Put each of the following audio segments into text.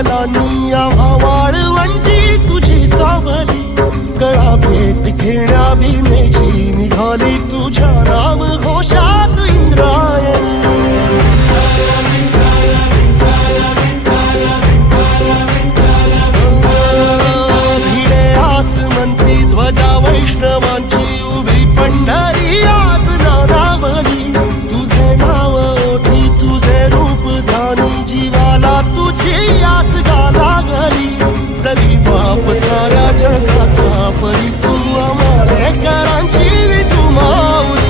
पावलांनी आम्हा वाळवंटी तुझी सावली, गळा भेट घेण्या भीमेची निघाली तुझ्या नाम घोषात इंद्रायणी. भिडे आसमंती ध्वजा वैष्णवांची उभी पंढरी आज नानावली, तुझे नाव ओठी तुझे रूप ध्यानी जीवाला तुझी आस गा लागली. जरी बाप साऱ्या जगाचा परी तू आमालेकरांची विठू माऊली.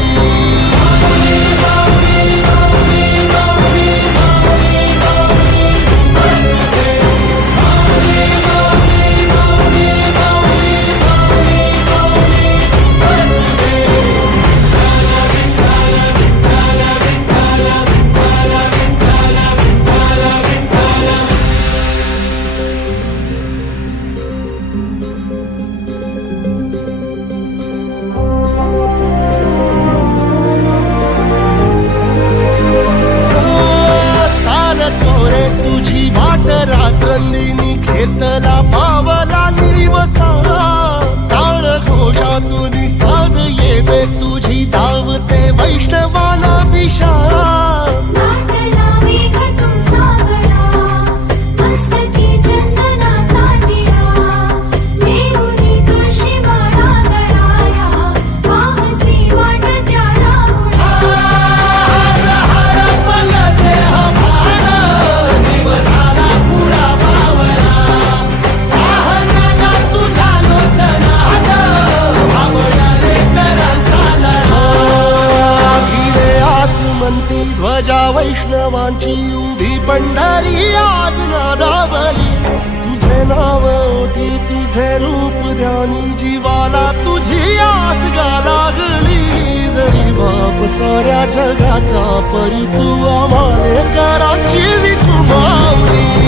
तुझी वाट रात्रंदिनी घेतला पावला निवसा, टाळ घोषातून साध येते तुझी धावते वैष्णवाला दिशा. ध्वजा वैष्णवांची उभी पंढरी आज नादावली, तुझे नाव ओठी तुझे रूप ध्यानी जीवाला तुझी आस गा लागली. जरी बाप साऱ्या जगाचा परी तू आमालेकरांची विठू माऊली.